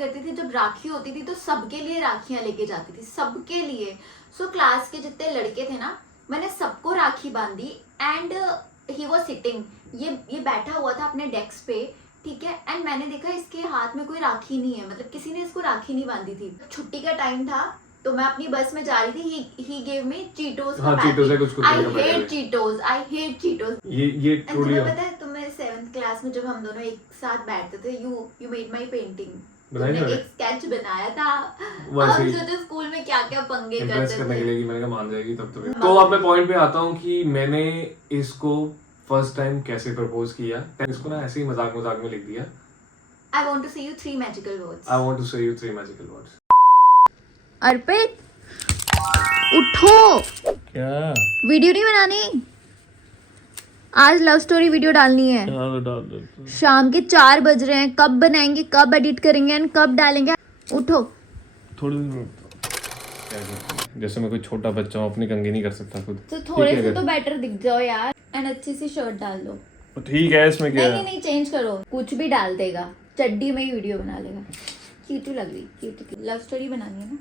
करती थी, जब राखी होती थी तो सबके लिए राखियां लेके जाती थी, सबके लिए। सो क्लास के जितने लड़के थे ना, मैंने सबको राखी बांधी। एंड ही वाज सिटिंग, ये बैठा हुआ था अपने डेस्क पे, ठीक है। एंड मैंने देखा इसके हाथ में कोई राखी नहीं है, मतलब किसी ने इसको राखी नहीं बांधी थी। छुट्टी का टाइम था तो मैं अपनी बस में जा रही थी। ही गेव मी चीटोस का packet. I hate Cheetos, I hate Cheetos. ये ट्रूली पता है तुम्हें 7th क्लास में जब हम दोनों एक साथ बैठते थे, यू मेड माय पेंटिंग, बनाया तुमने था? एक स्केच बनाया था। वैसे हम ही सोचे स्कूल में क्या क्या पंगे इम्प्रेस करते करने के थे। लिए कि मैंने कहा मान जाएगी तब तो अब मैं पॉइंट पे आता हूँ कि मैंने इसको फर्स्ट टाइम कैसे प्रपोज किया। इसको ना ऐसे ही मजाक मजाक में लिख दिया, I want to say you 3 magical words. I want to say you 3 magical words. Arpit उठो, क्या? वीडियो नहीं बनानी, आज लव स्टोरी वीडियो डालनी है। शाम के 4 बज रहे हैं, कब बनाएंगे, कब एडिट करेंगे एंड कब डालेंगे? उठो। थोड़ी जैसे मैं कोई छोटा बच्चा हूँ, अपनी कंघी नहीं कर सकता खुद। तो थोड़े से तो बेटर दिख जाओ यार, एंड अच्छी सी शर्ट डाल दो। ठीक है, इसमें क्या नहीं नहीं चेंज करो, कुछ भी डाल देगा, चड्डी में ही वीडियो बना लेगा। क्यूटी लग रही, क्यूटी। लव स्टोरी बनानी है ना?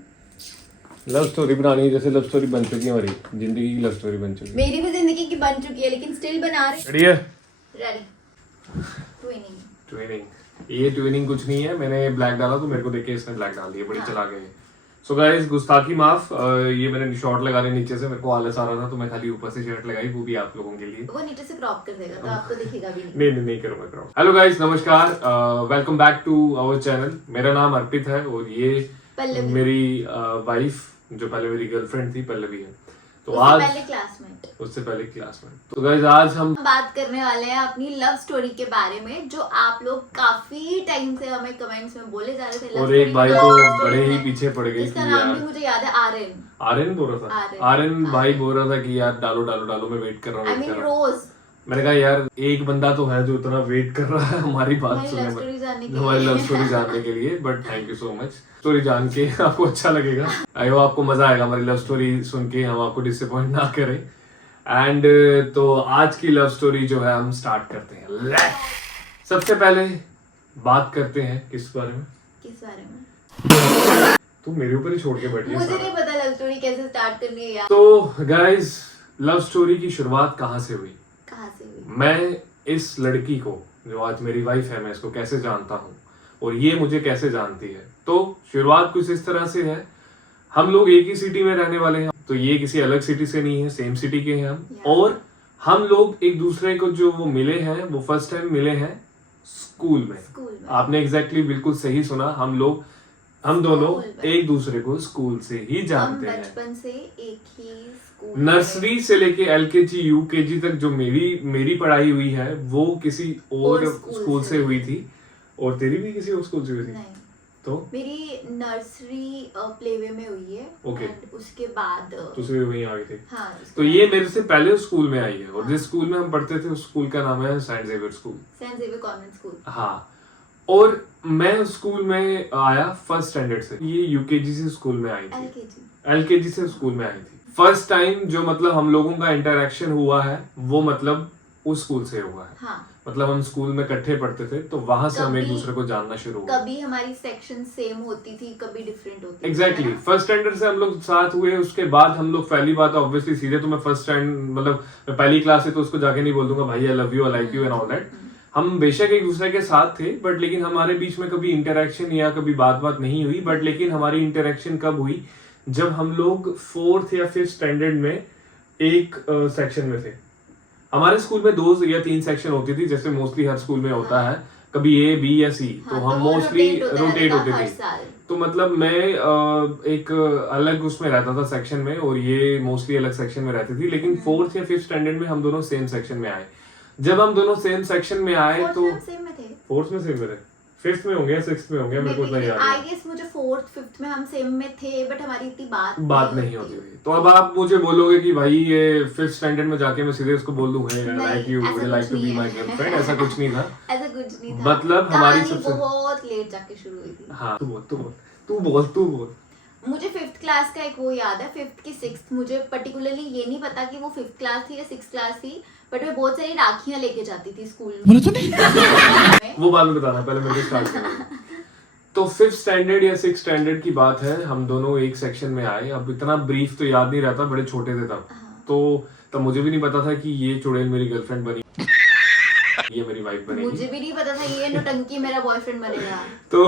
लव स्टोरी बनानी है, जैसे लव स्टोरी बन चुकी है हमारी जिंदगी की, लव स्टोरी बन चुकी है। मेरी भी जिंदगी की बन चुकी है, लेकिन स्टिल बना रही। रेडी है? रेडी। ट्विनिंग। ये ट्विनिंग कुछ नहीं है, मैंने ब्लैक डाला तो मेरे को देख के इसने ब्लैक डाल दिया, बड़ी चला गए। सो गाइस, गुस्ताखी माफ। ये मैंने शॉर्ट लगा रहे नीचे से, मेरे को आलस आ रहा था तो मैं खाली ऊपर से शर्ट लगाई, वो भी आप लोगों के लिए। वो नीचे से क्रॉप कर देगा तो आपको दिखेगा भी नहीं करूंगा क्रॉप। हेलो गाइस, नमस्कार, welcome back to our channel. मेरा नाम अर्पित है और ये पल्लवी। मेरी वाइफ, जो पहले मेरी गर्लफ्रेंड थी, पल्लवी है। तो उससे आज पहले क्लासमेट। उससे पहले क्लासमेट। तो गाइस, आज हम बात करने वाले हैं अपनी लव स्टोरी के बारे में, जो आप लोग काफी टाइम से हमें कमेंट्स में बोले जा रहे थे। और एक भाई तो बड़े ही पीछे पड़ गए इसका कि नाम यार, भी मुझे याद है, आर्यन। आर्यन बोल रहा था। आर्यन भाई बोल रहा था कि यार डालो डालो डालो, मैं वेट कर रहा हूँ। आई मीन रोज। मैंने कहा यार, एक बंदा तो है जो इतना वेट कर रहा है हमारी बात सुनने में, हमारी लव स्टोरी जानने के लिए। But thank you so much. Story जान के आपको अच्छा लगेगा, आई होप आपको मजा आएगा हमारी लव स्टोरी सुन के, हम आपको डिसअपॉइंट ना करें। एंड तो आज की लव स्टोरी जो है हम स्टार्ट करते हैं। सबसे पहले बात करते हैं किस बारे में? किस बारे में? तुम मेरे ऊपर ही छोड़ के बैठी है। मुझे नहीं पता लव स्टोरी कैसे स्टार्ट करनी है यार। तो गाइस, लव स्टोरी की शुरुआत कहाँ से हुई? कहाँ से हुई? मैं इस लड़की को, जो आज मेरी वाइफ है, मैं इसको कैसे जानता हूँ और ये मुझे कैसे जानती है। तो शुरुआत कुछ इस तरह से है, हम लोग एक ही सिटी में रहने वाले हैं, तो ये किसी अलग सिटी से नहीं है, सेम सिटी के हैं हम। और हम लोग एक दूसरे को जो वो मिले हैं, वो फर्स्ट टाइम मिले हैं स्कूल में। आपने एग्जैक्टली बिल्कुल सही सुना, हम दोनों एक दूसरे को स्कूल से ही जानते हैं। बचपन से एक ही स्कूल, नर्सरी से लेके LKG UKG तक जो मेरी पढ़ाई हुई है वो किसी और स्कूल से हुई थी। और तेरी भी किसी और स्कूल से हुई थी? नहीं, तो मेरी नर्सरी प्लेवे में हुई है। ओके। and उसके बाद दूसरी वहीं आ गई थी। हाँ, तो ये मेरे से पहले उस स्कूल में आई है। और जिस स्कूल में हम पढ़ते थे उस स्कूल का नाम है Saint Xavier school, Saint Xavier convent school. हाँ। और मैं उस स्कूल में आया फर्स्ट स्टैंडर्ड से, ये UKG से स्कूल में आई थी, LKG से स्कूल में आई थी। फर्स्ट टाइम जो मतलब हम लोगों का इंटरेक्शन हुआ है वो मतलब उस स्कूल से हुआ है। हाँ। मतलब हम स्कूल में इकट्ठे पढ़ते थे, तो वहां से हम एक दूसरे को जानना शुरू हुआ। कभी हमारी सेक्शन सेम होती थी, कभी डिफरेंट होती थी। एग्जैक्टली, फर्स्ट स्टैंडर्ड से हम लोग साथ हुए। उसके बाद हम लोग, पहली बात ऑब्वियसली सीधे तो मैं फर्स्ट स्टैंड मतलब मैं पहली क्लास से तो उसको जाके नहीं बोल दूंगा भाई I love you, I like you and all that. हम बेशक एक दूसरे के साथ थे, बट लेकिन हमारे बीच में कभी इंटरेक्शन या कभी बात नहीं हुई। बट लेकिन हमारी इंटरेक्शन कब हुई? जब हम लोग 4th या 5th स्टैंडर्ड में एक सेक्शन में थे। हमारे स्कूल में 2 या 3 सेक्शन होती थी, जैसे मोस्टली हर स्कूल में होता है, कभी A, B या C। तो हम मोस्टली रोटेट होते थे। तो मतलब मैं एक अलग उसमें रहता था सेक्शन में, और ये मोस्टली अलग सेक्शन में रहती थी। लेकिन 4th या 5th स्टैंडर्ड में हम दोनों सेम सेक्शन में आए। जब हम दोनों सेम सेक्शन में आए तो 4th में सेम में थे, 5th में होंगे या 6th में होंगे, मेरे को इतना याद आई गेस मुझे 4th 5th में हम सेम में थे, बट हमारी इतनी बात नहीं होती थी। तो अब आप मुझे बोलोगे कि भाई ये 5th स्टैंडर्ड में जाके मैं सीधे उसको बोल दूं I like you, would like to be my girlfriend, ऐसा कुछ नहीं था। ऐसा कुछ नहीं था। मतलब हमारी सबसे बहुत लेट जाके शुरू हुई थी। हाँ, तू बोल। मुझे 5th क्लास का एक वो याद है, 5th की 6th, मुझे पर्टिकुलरली ये नहीं पता कि वो 5th क्लास थी या 6th क्लास थी, बट मैं बहुत सारी राखियां लेके जाती थी स्कूल में। वो बाद में बताना, पहले मेरे को स्टार्ट करना। तो 5th स्टैंडर्ड या 6th स्टैंडर्ड की बात है, हम दोनों एक सेक्शन में आए। अब इतना ब्रीफ तो याद नहीं रहता, बड़े छोटे थे तब। तो तब मुझे भी नहीं पता था कि ये चुड़ैल मेरी गर्लफ्रेंड बनी, ये मेरी वाइफ बनेगी। मुझे भी नहीं पता था ये नौटंकी मेरा बॉयफ्रेंड बनेगा। तो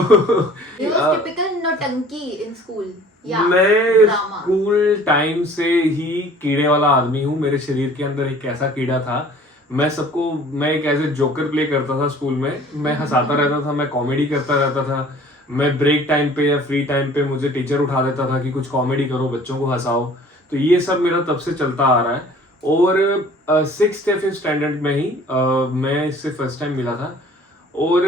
He was typical नौटंकी in school. Yeah, मैं drama. स्कूल टाइम से ही कीड़े वाला आदमी हूँ। मेरे शरीर के अंदर एक ऐसा कीड़ा था, मैं एक एज ए जोकर प्ले करता था स्कूल में। मैं हंसाता रहता था, मैं कॉमेडी करता रहता था। मैं ब्रेक टाइम पे या फ्री टाइम पे मुझे टीचर उठा देता था कि कुछ कॉमेडी करो, बच्चों को हंसाओ। तो ये सब मेरा तब से चलता आ रहा है। और 6th या 5th स्टैंडर्ड में ही मैं इससे फर्स्ट टाइम मिला था। और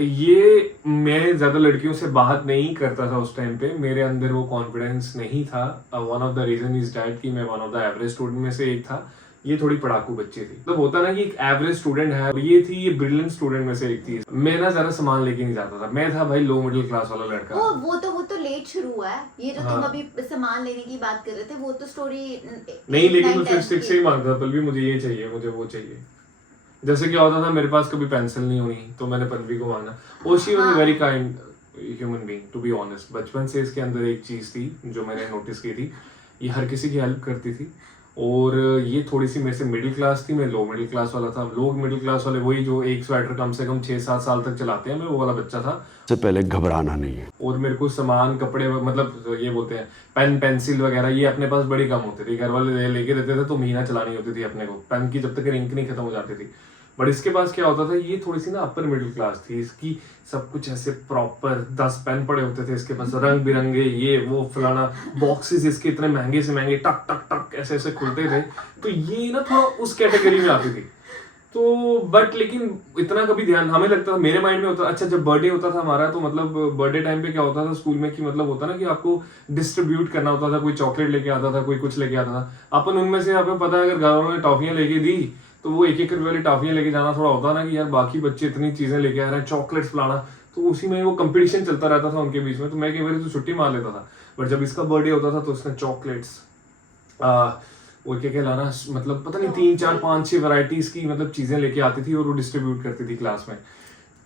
ये मैं ज्यादा लड़कियों से बात नहीं करता था उस टाइम पे, मेरे अंदर वो कॉन्फिडेंस नहीं था। One of the reason is that कि मैं one of the average student में से एक था, ये थोड़ी पढ़ाकू बच्ची थी। तो होता ना कि एक एवरेज स्टूडेंट है, ये थी ये ब्रिलियंट स्टूडेंट में से एक थी। मैं ना ज्यादा सामान लेके नहीं जाता था, मैं था भाई लो मिडिल क्लास वाला लड़का। वो तो लेट शुरू हुआ है। ये जो तुम अभी सामान लेने की बात कर रहे थे, वो तो स्टोरी नहीं, लेकिन मैं फिर 6 से ही मांगता था, पल्लवी मुझे ये चाहिए, मुझे वो चाहिए। जैसे क्या होता था, मेरे पास कभी पेंसिल नहीं होनी तो मैंने पल्लवी को मांगा। और she was a very kind human being, to be honest. बचपन से इसके अंदर एक चीज थी जो मैंने नोटिस की थी, ये हर किसी की हेल्प करती थी। और ये थोड़ी सी मेरे से मिडिल क्लास थी, मैं लो मिडिल क्लास वाला था। लोग मिडिल क्लास वाले वही जो एक स्वेटर कम से कम 6-7 साल तक चलाते हैं, मैं वो वाला बच्चा था। से पहले घबराना नहीं है। और मेरे को सामान, कपड़े, मतलब ये बोलते हैं पेन पेंसिल वगैरह, ये अपने पास बड़ी कम होती थी। घर वाले लेके देते थे तो महीना चलानी होती थी अपने को, पेन की जब तक इंक नहीं खत्म हो जाती थी। बट इसके पास क्या होता था, ये थोड़ी सी ना अपर मिडिल क्लास थी, इसकी सब कुछ ऐसे प्रॉपर 10 पेन पड़े होते थे इसके पास, रंग बिरंगे, ये वो फलाना, बॉक्सेस इसके इतने महंगे से महंगे टक टक टक ऐसे ऐसे खुलते थे। तो ये ना थोड़ा उस कैटेगरी में आती थी। तो बट लेकिन इतना कभी ध्यान हमें लगता था, मेरे माइंड में होता, अच्छा जब बर्थडे होता था हमारा, तो मतलब बर्थडे टाइम पे क्या होता था स्कूल में कि मतलब होता ना कि आपको डिस्ट्रीब्यूट करना होता था। कोई चॉकलेट लेके आता था, कोई कुछ लेके आता था। अपन उनमें से, आपको पता है अगर घर वालों ने टॉफियां लेके दी तो वो 1-1 रुपए वाली टॉफियां लेके जाना थोड़ा होता ना कि यार बाकी बच्चे इतनी चीजें लेके आ रहे हैं, चॉकलेट्स फलाना। तो उसी में वो कंपटीशन चलता रहता था उनके बीच में। तो मैं कई बार तो छुट्टी मार लेता था, बट जब इसका बर्थडे होता था तो उसने चॉकलेट्स वो क्या कहलाना, मतलब पता नहीं 3-4-5-6 वैरायटीज की मतलब चीजें लेके आती थी और वो डिस्ट्रीब्यूट करती थी क्लास में।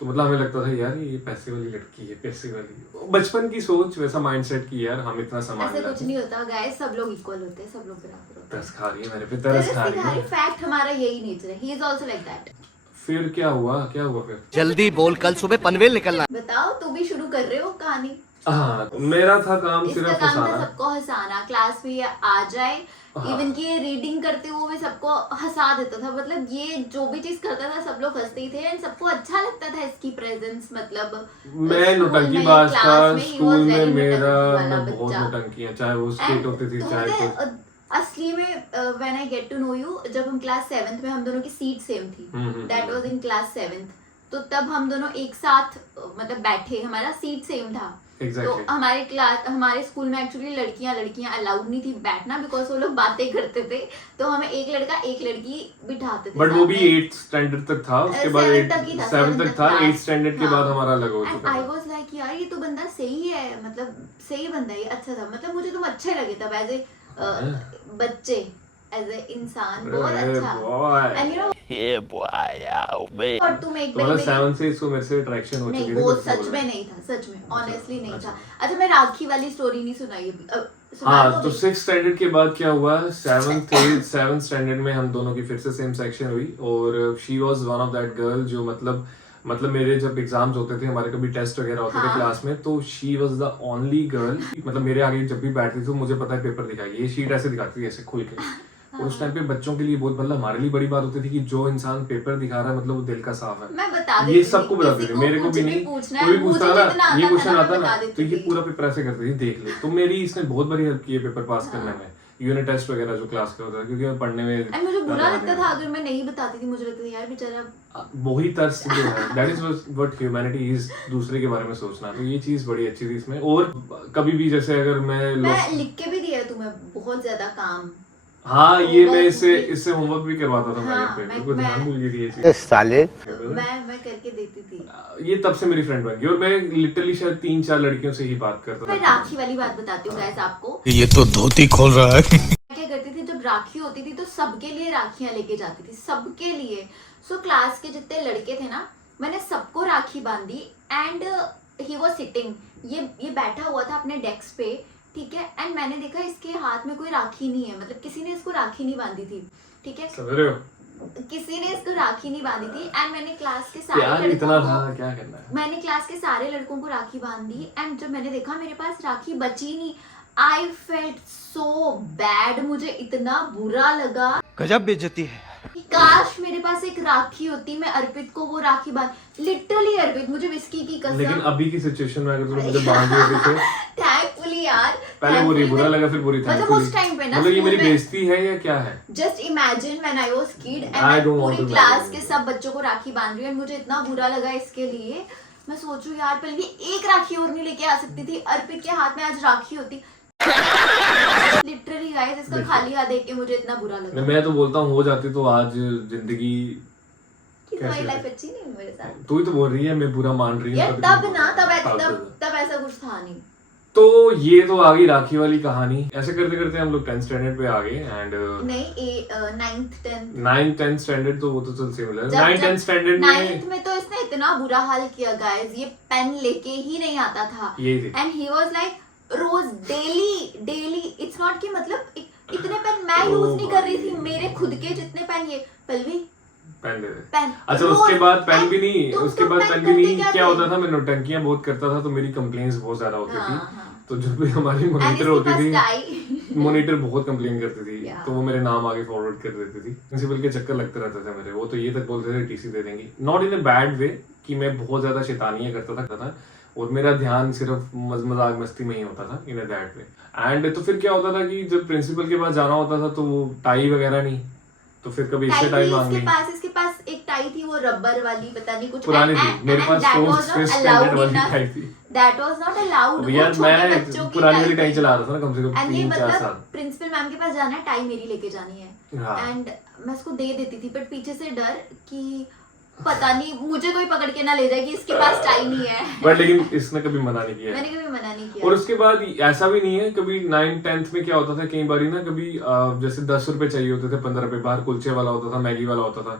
तो मतलब हमें लगता था यार ये पैसे वाली लड़की है, पैसे वाली। बचपन की सोच, वैसा माइंडसेट की यार हम इतना सामान ऐसे कुछ नहीं होता गाइस, सब लोग इक्वल होते हैं, सब लोग बराबर होते हैं। तरस खा रही है मेरे पे, तरस खा रही है। फैक्ट हमारा यही नेचर है, he is also like that. फिर क्या हुआ फिर? जल्दी बोल, कल सुबह पनवेल निकलना। बताओ, तू भी शुरू कर रहे हो कहानी। हाँ, मेरा था काम इसका सिर्फ काम था हंसाना। सबको हंसाना, क्लास में ये आ जाए, इवन कि ये रीडिंग करते हुए सबको हंसा देता था। मतलब ये जो भी चीज करता था सब लोग हंसते ही थे एंड सबको अच्छा लगता था इसकी प्रेजेंस। मतलब मैं नौटंकी बाज था स्कूल में, मेरा वाला मैं बहुत बच्चा। नौटंकी है, चाहे वो स्टेट होती थी चाहे तो। असली में when I get to know you, जब हम क्लास 7th में, हम दोनों की सीट सेम थी। That was in class 7th। तो तब हम दोनों एक साथ मतलब बैठे, हमारा सीट सेम था। Exactly. तो हमारे स्कूल में एक्चुअली लड़कियां अलाउड नहीं थी बैठना, बिकॉज वो लोग बातें करते थे। तो हमें एक लड़का एक लड़की बिठाते थे। बट वो भी 8th स्टैंडर्ड तक था, उसके बाद 7th तक था। 8th स्टैंडर्ड के बाद हमारा अलग हो चुका था। आई वाज लाइक यार ये तो बंदा सही है, मतलब सही बंदा है, ये अच्छा था। मतलब मुझे तुम अच्छे लगे तब एज ए बच्चे, एज ए इंसान बहुत अच्छा। एंड यू नो और तुम एक तो मतलब 7th से इसको मेरे से अट्रैक्शन हो चुकी नहीं, थी। वो सच में नहीं था, सच में ऑनेस्टली नहीं था। अच्छा, मैं राखी वाली स्टोरी नहीं सुनाई अभी। हाँ, तो 6th स्टैंडर्ड के बाद क्या हुआ, 7th स्टैंडर्ड में हम दोनों की फिर से सेम सेक्शन हुई। और she was one of that girl जो मतलब मेरे जब एग्जाम्स होते थे, हमारे कभी टेस्ट वगैरह होते थे क्लास में, तो she was the only girl, मतलब मेरे आगे जब भी बैठती थी तो मुझे पता है पेपर दिखाएगी, ये शीट ऐसे दिखाती थी ऐसे खुल के। और उस टाइम पे बच्चों के लिए बहुत, मतलब हमारे लिए बड़ी बात होती थी कि जो इंसान पेपर दिखा रहा है मतलब वो दिल का साफ है। मैं बता देती ये थी, सबको बताते थे, मेरे को भी नहीं। कोई पूछता ना, ये क्वेश्चन आता ना, तो ये पूरा पेपर ऐसे करती थी, देख ले। तो मेरी इसने बहुत बड़ी हेल्प की है पेपर पास करने में, यूनिट टेस्ट वगैरह जो क्लास का होता है, क्योंकि मैं पढ़ने में एंड मुझे बुरा लगता था अगर मैं नहीं बताती थी। मुझे लगता था यार बेचारा, वही तर्स जो है, that is what humanity is, दूसरे के बारे में सोचना। तो ये चीज बड़ी अच्छी थी इसमें। और कभी भी जैसे अगर मैं लिख के भी दिया है तुम्हें बहुत ज्यादा काम। हाँ, ये मैं इससे होमवर्क भी करवाता था मेरे पे, को ध्यान भूल गई थी ये चीज। साले मैं करके देती थी। ये तब से मेरी फ्रेंड बन गई और मैं लिटरली शायद 3-4 लड़कियों से ही बात करता मैं था। राखी वाली बात बताती हूँ गाइस आपको। ये तो धोती खोल रहा है। क्या करती थी, जब राखी होती थी तो सबके लिए राखियां लेके जाती थी, सबके लिए। सो क्लास के जितने लड़के थे ना, मैंने सबको राखी बांधी। एंड ही वाज सिटिंग, ये बैठा हुआ था अपने डेस्क पे, ठीक है, एंड मैंने देखा इसके हाथ में कोई राखी नहीं है, मतलब किसी ने इसको राखी नहीं बांधी थी, ठीक है, समझ रहे हो किसी ने इसको राखी नहीं बांधी थी। एंड मैंने क्लास के सारे यार, लड़कों इतना को था, क्या करना है। मैंने क्लास के सारे लड़कों को राखी बांध दी, एंड जब मैंने देखा मेरे पास राखी बची नहीं, आई फेल्ट सो बैड, मुझे इतना बुरा लगा गजब बेइज्जती है। कि काश मेरे पास एक राखी होती, मैं अर्पित को वो राखी बांध, लिटरली अर्पित, मुझे विस्की की लेकिन कसम, अभी की सिचुएशन में अगर तुमने मुझे बांध दिए थे, थैंकफुली यार, पहले बुरी, बुरा thankfully लगा फिर बुरी, मतलब thankfully। उस टाइम पे ना मतलब ये स्कूल मेरी में- बेइज्जती है या क्या है? Just imagine when I was kid and I मैं don't want पूरी to क्लास imagine. के सब बच्चों को राखी बांध रही हूँ, मुझे इतना बुरा लगा इसके लिए। मैं सोचूं यार पहले भी एक राखी और नहीं लेके आ सकती थी, अर्पित के हाथ में आज राखी होती। लिटरली गाइस, इसका खाली हाथ देख के मुझे इतना बुरा लगा मैं तो बोलता हूँ हो जाती तो आज जिंदगी कि तुम्हारी कैसे लाइफ अच्छी नहीं हुई मेरे साथ। तू ही तो बोल रही है मैं बुरा मान रही हूँ यार तभी तब तो ना, तब फालतू है। तब ऐसा कुछ था नहीं। तो ये तो आ गई राखी वाली कहानी। ऐसे करते करते हम लोग 10th स्टैंडर्ड पे आ गए एंड नहीं, 9th 10th 9th 10th standard तो वो तो चल सिमिलर। जब- 9th 10th स्टैंडर्ड में 9th में तो इसने इतना बुरा हाल किया गाइस, ये पेन लेके ही नहीं आता था, यही थी। एंड ही वाज लाइक रोज डेली इट्स नॉट कि मतलब इतने पेन मैं यूज नहीं कर रही थी, मेरे खुद के जितने पेन ये पल्लवी पेन दे दे। पेन। अच्छा उसके बाद पेन भी नहीं, तुम उसके बाद पेन पेन भी करते नहीं, क्या क्या थे? होता था मैं नौटंकियां बहुत करता था तो मेरी कंप्लेंट्स बहुत ज्यादा होती हाँ, थी। हाँ। तो जब भी हमारी And मॉनिटर इसके होती पास थी, टाई। मॉनिटर बहुत कंप्लेन करती थी Yeah. तो वो मेरे नाम आगे फॉरवर्ड कर देती थी। प्रिंसिपल के चक्कर लगते रहते थे मेरे, वो तो ये तक बोलते थे टीसी दे देंगे, not in a bad way कि मैं बहुत ज्यादा शैतानियां करता था और मेरा ध्यान सिर्फ मजाक मस्ती में ही होता था इन अ दैट वे। एंड तो फिर क्या होता था कि जब प्रिंसिपल के पास जाना होता था तो वो टाई वगैरह नहीं, तो फिर कभी इससे टाई मांग ली। इसके पास एक टाई थी, वो रबर वाली, पता नहीं कुछ पुरानी थी, मेरे पास फोर्थ स्टैंडर्ड वाली टाई थी। That was not allowed. यार मैं पुरानी वाली टाई चला रहा था ना कम से कम एंड ये 3-4 मतलब साल। प्रिंसिपल मैम के पास जाना है, टाई मेरी लेके जानी है, हाँ। एंड मैं उसको दे देती थी, बट पीछे से डर कि पता नहीं मुझे कोई पकड़ के ना ले जाए कि इसके पास टाई नहीं है। बट लेकिन इसने कभी मना नहीं किया। मैंने कभी मना नहीं किया। और उसके बाद ऐसा भी नहीं है, कभी 9th 10th में क्या होता था कई बारी ना, कभी जैसे 10 रुपए चाहिए होते थे, 15 रुपए, बाहर कुलचे वाला होता था, मैगी वाला होता था,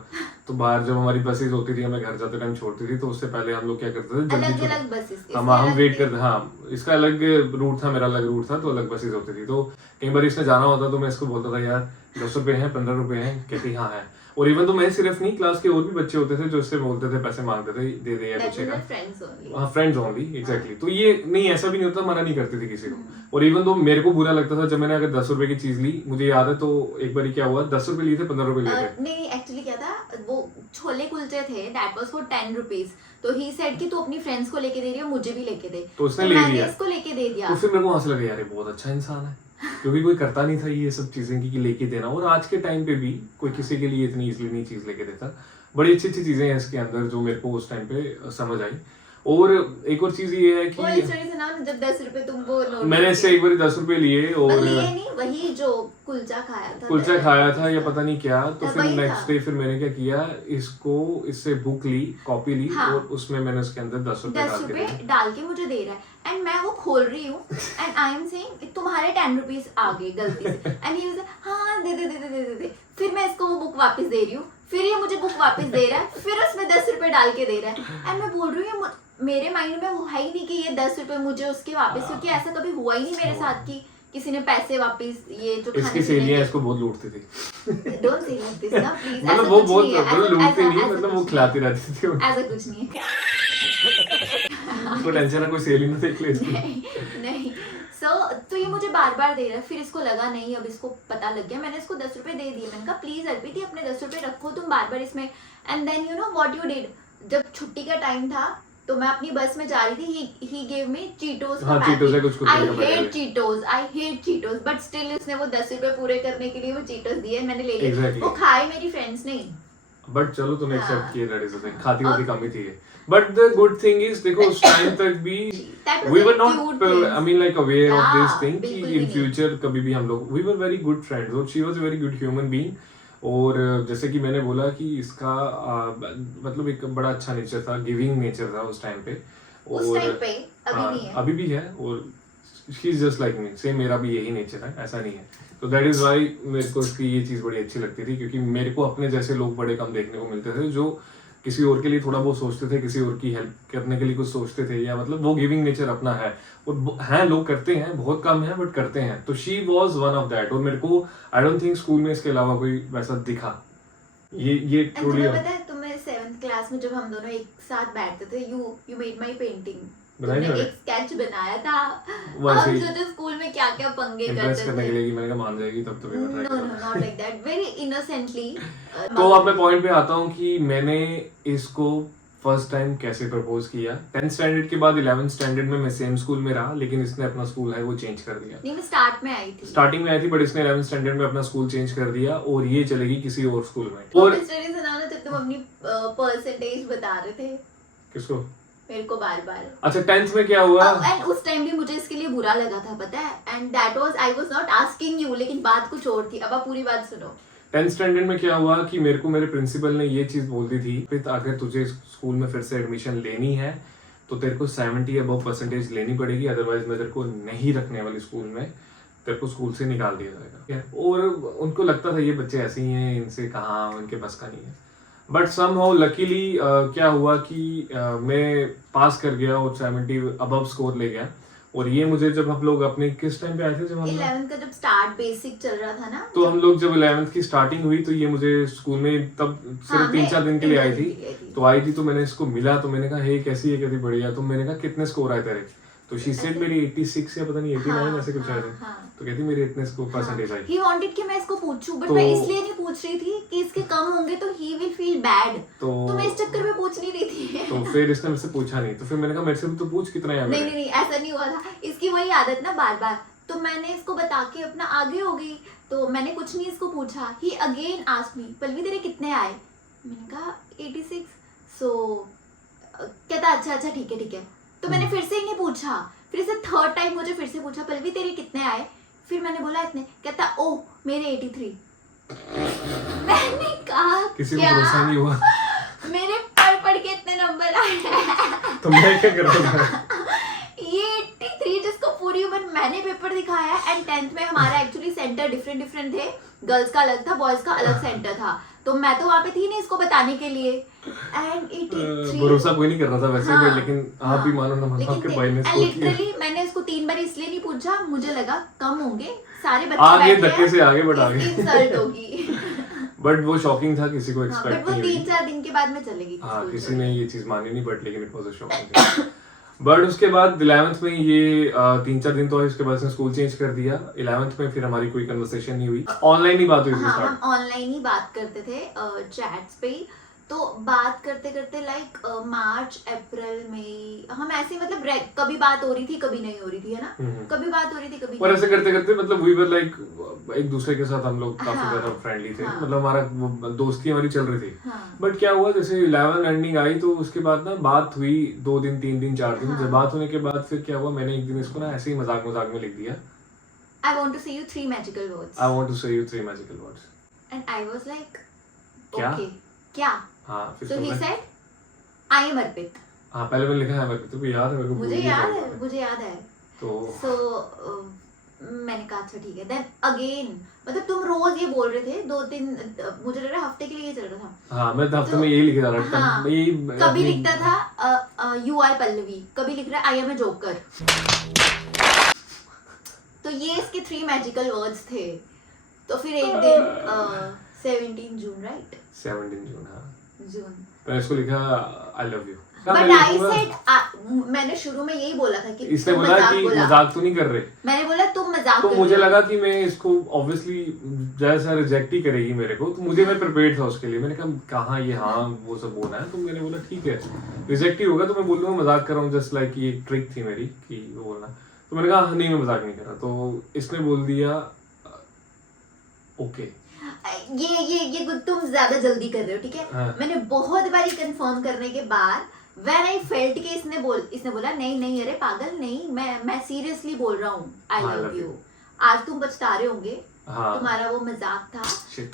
तो बाहर जब हमारी बसेस होती थी, हमें घर जाते टाइम छोड़ती थी, तो उससे पहले हम लोग क्या करते थे, जल्दी अलग छोड़- अलग बसेस, हम वेट करते, हाँ इसका अलग रूट था, मेरा अलग रूट था, तो अलग बसेस होती थी। तो कई बार इसने जाना होता तो मैं इसको बोलता था यार 10 रुपए हैं, 15 रुपए हैं, कहती हाँ है। और इवन तो मैं सिर्फ नहीं, क्लास के और भी बच्चे होते थे जो इससे बोलते थे, पैसे मांगते थे, दे दे या कुछ का। Friends only. हाँ फ्रेंड्स ओनली, एग्जैक्टली। तो ये नहीं, ऐसा भी नहीं होता, मना नहीं करती थी किसी को। और इवन तो मेरे को बुरा लगता था जब मैंने अगर 10 रुपए की चीज ली, मुझे याद है तो एक बार क्या हुआ, 10 रुपए लिए थे, 15 रुपए लिए थे। नहीं एक्चुअली क्या था, वो छोले कुलचे थे, दैट वाज फॉर 10 रुपीज, तो ही सेड कि तू अपनी फ्रेंड्स को लेके दे रही हो, मुझे भी लेके दे, तो उसने तो ले मैंने लिया। इसको लेके दे दिया। तो फिर मेरे को वहां से लगा यार ये बहुत अच्छा इंसान है, क्योंकि कोई करता नहीं था ये सब चीजें कि लेके देना। और आज के टाइम पे भी कोई किसी के लिए इतनी इजीली नहीं चीज लेके देता। बड़ी अच्छी अच्छी चीजें हैं इसके अंदर जो मेरे को उस टाइम पे समझ आई। और एक और चीज ये है वो कि स्टोरी सुनाओ ना, जब 10 रुपए तुम वो नोट मैंने इससे एक बार 10 रुपए लिए और लिए नहीं, वही जो कुलचा खाया था, कुलचा खाया था या पता नहीं क्या। तो फिर वही नेक्स्ट था। डे फिर मैंने क्या किया, इससे बुक ली, कॉपी ली, हाँ। और उसमें मैंने उसके अंदर 10 रुपए 10 डाल के रुपए दिए। डाल के मुझे दे रहा है, एंड मैं वो खोल रही हूँ, एंड आई एम सेइंग तुम्हारे 10 रुपीज आ गए गलती से, एंड ही हाँ दे दे दे दे दे दे। फिर मैं इसको वो बुक वापस दे रही हूँ, फिर ये मुझे बुक वापस दे रहा है, फिर उसमें 10 रुपए डाल के दे रहा है, एंड मैं बोल रही हूँ मेरे माइंड में वो है ही नहीं कि ये 10 रुपए मुझे उसके वापस, क्योंकि ऐसा कभी हुआ ही नहीं मेरे साथ कि किसी ने पैसे वापस ये जो इसकी सहेलियां इसको बहुत लूटती थी। डोंट से दिस ना प्लीज, मतलब वो बहुत मतलब लूटती नहीं है, मतलब वो खिलाती रहती थी उनको। ऐसा कुछ नहीं है। उसको टेंशन है कोई सहेली ना देख ले इसको। नहीं तो ये मुझे बार बार दे रहा है, फिर इसको लगा नहीं, अब इसको पता लग गया, मैंने इसको 10 रुपए दे दिए। मैंने कहा प्लीज अर्पित अपने 10 रुपए रखो, तुम बार बार इसमें। And then you know what you did, जब छुट्टी का टाइम था तो मैं अपनी बस में जा रही थी, ही गेव मी चीटोस का पैकेट। चीटोस है कुछ I hate Cheetos, but still उसने वो 10 रुपए पूरे करने के लिए वो चीटोस दिए, मैंने ले लिए। Exactly. वो खाए मेरी फ्रेंड्स नहीं, बट चलो तुमने हाँ। एक्सेप्ट किया, दैट इज द थिंग। खाती होती कम ही थी। But the good thing is देखो उस टाइम तक भी That was we were very not cute things. I mean like aware of हाँ, this thing कि बिल्कुल in भी नहीं। future कभी भी हम लोग we were very good friends और she was a very good human being। और जैसे कि मैंने बोला कि इसका मतलब एक बड़ा अच्छा नेचर था, गिविंग नेचर था उस टाइम पे। उस टाइम पे, अभी हाँ, नहीं है। अभी भी है। और she is just like me, same मेरा भी यही नेचर है, ऐसा नहीं है। तो दैट इज वाई मेरे को इसकी ये चीज़ बड़ी अच्छी लगती थी, क्योंकि मेरे को अपने जैसे लोग बड़े कम देखने को मिलते थे जो किसी और के लिए थोड़ा बहुत सोचते थे, किसी और की हेल्प करने के लिए कुछ सोचते थे, या मतलब वो गिविंग नेचर अपना है। और हैं लोग करते हैं, बहुत कम है बट करते हैं। तो she was one of that. और मेरे को आई डोंट थिंक स्कूल में इसके अलावा कोई वैसा दिखा। ये And ट्रूली तुम्हें पता है, तुम्हें 7th क्लास में जब हम दोनों एक साथ बैठते थे, यू मेड माई पेंटिंग। बनाई तुमने मैंने? एक स्केच बनाया था। वैसे हम ही। सोचे स्कूल में क्या क्या पंगे इम्प्रेस करते करने के थे। लिए कि मैंने कहा मान जाएगी तब तो मैं ट्राई नो नो करूंगा। Not like that, very innocently. तो अब मैं पॉइंट पे आता हूँ कि मैंने इसको फर्स्ट टाइम कैसे प्रपोज किया। 10th स्टैंडर्ड के बाद 11th स्टैंडर्ड में मैं सेम स्कूल में रहा, लेकिन इसने अपना स्कूल है वो चेंज कर दिया। नहीं, मैं स्टार्ट में आई थी। स्टार्टिंग में आई थी बट इसने 11th स्टैंडर्ड में अपना स्कूल चेंज कर दिया और ये चलेगी किसी और स्कूल में। और स्टडी सुनाओ ना, जब तुम अपनी परसेंटेज बता रहे थे किसको? मेरे को बार बार। अच्छा 10th में क्या हुआ? एंड उस टाइम भी मुझे इसके लिए बुरा लगा था, पता है। And that was, I was not asking you, लेकिन बात कुछ और थी। अब आप पूरी बात सुनो। 10th स्टैंडर्ड में क्या हुआ कि मेरे को मेरे प्रिंसिपल ने ये चीज बोल दी थी, फिर अगर तुझे स्कूल में फिर से एडमिशन लेनी है तो तेरे को 70 अबव परसेंटेज लेनी पड़ेगी, अदरवाइज मैं तेरे को नहीं रखने वाली स्कूल में, तेरे को स्कूल से निकाल दिया जाएगा। और उनको लगता था ये बच्चे ऐसे ही हैं, इनसे कहाँ, उनके बस का नहीं है। बट समहाउ लकीली क्या हुआ कि मैं पास कर गया और 70 अबव स्कोर ले गया। और ये मुझे जब हम लोग अपने किस टाइम पे आए थे, जब हम 11th का जब स्टार्ट बेसिक चल रहा था ना, तो हम लोग जब 11th की स्टार्टिंग हुई तो ये मुझे स्कूल में तब सिर्फ 3-4 दिन के लिए आई थी। तो आई थी तो मैंने इसको मिला तो मैंने कहा हे कैसी है, कहती बढ़िया। तो मैंने कहा कितने स्कोर आए तेरे? तो शी सेड मेरी 86 या पता नहीं 89 ऐसे कुछ आए थे। तो कहती मेरे इतने score percentage I. He wanted कि मैं इसको पूछूं, बट तो- मैं इसलिए नहीं पूछ रही थी कि इसके कम होंगे तो ही विल फील बैड। तो मैं इस चक्कर में पूछ नहीं रही थी। तो फिर इसने मुझसे पूछा नहीं, तो फिर मैंने कहा मेरे से भी तो पूछ कितना है। नहीं, ऐसा नहीं हुआ था। इसकी वही आदत ना बार बार। तो मैंने इसको बता के अपना आगे हो गई। तो मैंने कुछ नहीं इसको पूछा। ही अगेन आस्क्ड मी, पल्लवी तेरे कितने आए? मैंने कहा 86। सो कहता अच्छा ठीक है। तो मैंने फिर से ही नहीं पूछा। फिर से थर्ड टाइम मुझे फिर से पूछा, पल्लवी तेरे कितने आए? फिर मैंने बोला इतने। कहता ओह मेरे 83। मैंने कहा किसी को क्या? भरोसा नहीं हुआ। मेरे पढ़ के इतने नंबर आए। तो मैं क्या कर रहा था? ये 83 जिसको पूरी उम्र मैंने पेपर दिखाया। एंड 10th में हमारा एक्चुअली सेंटर डिफरेंट थे। गर्ल्स का अलग था, बॉयज का अलग सेंटर था। तो मैं तो वहाँ पे थी नहीं इसको बताने के लिए। एंड 83 भरोसा कोई नहीं कर रहा था वैसे हाँ, भी, लेकिन आप भी मानो ना मानो आपके भाई ने स्कोर किया। लिटरली मैंने इसको 3 बार इसलिए नहीं पूछा, मुझे लगा कम होंगे, सारे बच्चे आगे बैठे धक्के हैं, से आगे बढ़ आगे। इसकी इंसल्ट होगी। बट वो शॉकिंग था, किसी को हाँ, एक्सपेक्ट बट वो नहीं हुई। 3-4 दिन के बाद में चलेगी। हाँ, किसी ने ये चीज मानी नहीं, बट लेकिन it was a shocking. But उसके बाद 11th में ये 3-4 दिन तो इसके बाद से स्कूल चेंज कर दिया। 11th में फिर हमारी कोई कन्वर्सेशन नहीं हुई, ऑनलाइन ही बात हुई थी हाँ, स्टार्ट। हम ऑनलाइन ही बात करते थे चैट्स पे ही। तो बात करते करते लाइक मार्च अप्रैल में हम ऐसे मतलब कभी बात हो रही थी कभी नहीं हो रही थी, है ना। कभी बात हो रही थी कभी और नहीं। ऐसे करते करते मतलब वी वर लाइक एक दूसरे के साथ हम लोग काफी हाँ, ज्यादा फ्रेंडली थे। हाँ। मतलब हमारा वो दोस्ती हमारी चल रही थी। हाँ। बट क्या हुआ, जैसे 11 एंडिंग आई तो उसके बाद ना बात हुई 2 दिन 3 दिन 4 दिन। हाँ। जब बात होने के बाद फिर क्या हुआ, मैंने एक दिन इसको ना ऐसे ही मजाक में लिख दिया, I want to say you 3 magical words. I want to say you 3 magical words. And I was like, क्या? okay, क्या? हाँ फिर So he मैं- said, I am Arpit. हाँ पहले मैंने लिखा है मेरे को, तो याद है मेरे को, मुझे भूल याद गया है, था। मुझे याद है। तो So मैंने कहा अच्छा ठीक है। देन अगेन मतलब तुम रोज ये बोल रहे थे 2-3, मुझे लग रहा है हफ्ते के लिए ये चल रहा था। हाँ मैं हफ्ते तो- में यही लिख रहा था। हाँ, यही कभी अपनी- लिखता था यू आर पल्लवी, कभी लिख रहा है आई एम ए जोकर। तो ये इसके 3 मैजिकल वर्ड्स थे। तो फिर एक दिन 17 जून, राइट? 17 जून, हाँ जून। मैंने इसको लिखा I love you. But I said, मैंने शुरू में यही बोला था कि इसने तुम बोला मजाक कि बोला। मजाक तो नहीं कर रहे। मैंने बोला तुम मजाक तो कर मुझे रहे हो। लगा कि मैं इसको ऑब्वियसली जैसा रिजेक्ट ही करेगी मेरे को, तो मुझे मैं प्रिपेयर्ड था उसके लिए। मैंने कहा कहाँ ये हाँ वो सब बोला है, तो मैंने बोला ठीक है रिजेक्ट ही होगा तो मैं बोल दूंगा मजाक कर रहा हूँ, जस्ट लाइक ये एक ट्रिक थी मेरी कि वो बोलना। तो मैंने कहा नहीं मैं मजाक नहीं कर रहा। तो इसने बोल दिया ओके। ये तुम ज्यादा जल्दी कर रहे हो, ठीक है। हाँ। मैंने बहुत बारी कंफर्म करने के बाद व्हेन आई फेल्ट के इसने बोला नहीं अरे पागल नहीं, मैं सीरियसली बोल रहा हूँ आई हाँ, लव love यू। you। आज तुम पछता रहे होंगे, हाँ तुम्हारा वो मजाक था। शिट।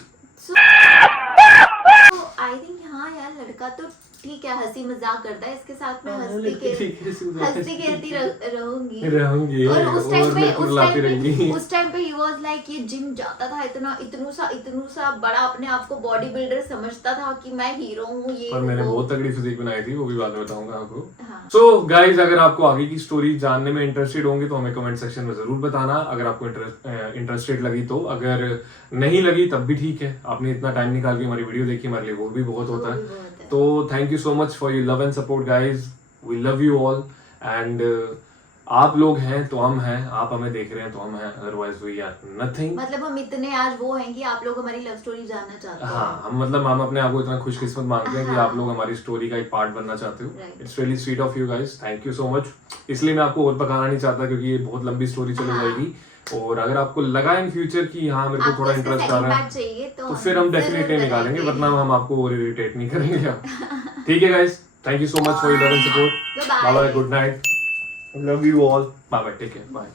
तो आई थिंक हाँ यार लड़का तो ठीक है, हंसी मजाक करता है, इसके साथ में हाँ, हंसती लड़की ठीक है, हंसी मजाक खेलती रहूंगी। रहूंगी और उस टाइम और पे मेरे को रुलाती रहेंगी। उस टाइम पे ही वाज लाइक ये जिम जाता था इतना इतनू सा बड़ा, अपने आप को बॉडी बिल्डर समझता था कि मैं हीरो हूँ ये पर मैंने वो। बहुत तगड़ी फिजिक बनाई थी, वो भी बाद में बताऊंगा आपको। हाँ। सो गाइज, अगर आपको आगे की स्टोरी जानने में इंटरेस्टेड होंगे तो हमें कमेंट सेक्शन में जरूर बताना, अगर आपको इंटरेस्टेड लगी तो। अगर नहीं लगी तब भी ठीक है, आपने इतना टाइम निकाल के हमारी वीडियो देखी, हमारे लिए वो भी बहुत होता है। तो thank you so much for your love and support guys, we love you all. And आप लोग हैं तो हम हैं, आप हमें देख रहे हैं तो हम हैं, अदरवाइज वी आर नथिंग। मतलब हम इतने आज वो हैं कि आप लोग हमारी लव स्टोरी जानना चाहते हैं। हाँ, हम अपने आप को इतना खुशकिस्मत मानते हैं कि हाँ। आप लोग हमारी स्टोरी का एक पार्ट बनना चाहते हो। Right. It's really sweet of you guys, thank you so much. इसलिए मैं आपको और पकाना नहीं चाहता क्योंकि ये बहुत लंबी स्टोरी चली हाँ। जाएगी। और अगर आपको लगा इन फ्यूचर कि हाँ मेरे को आपको थोड़ा इसका इंटरेस्ट आ second रहा है part चाहिए तो फिर हम डेफिनेटली जरूर निकालेंगे, बनाएंगे। वरना हम आपको और इरिटेट नहीं करेंगे अब। ठीक है guys, thank you so much for your love and support. Bye-bye. Bye bye, good night, love you all, bye bye, take care, bye.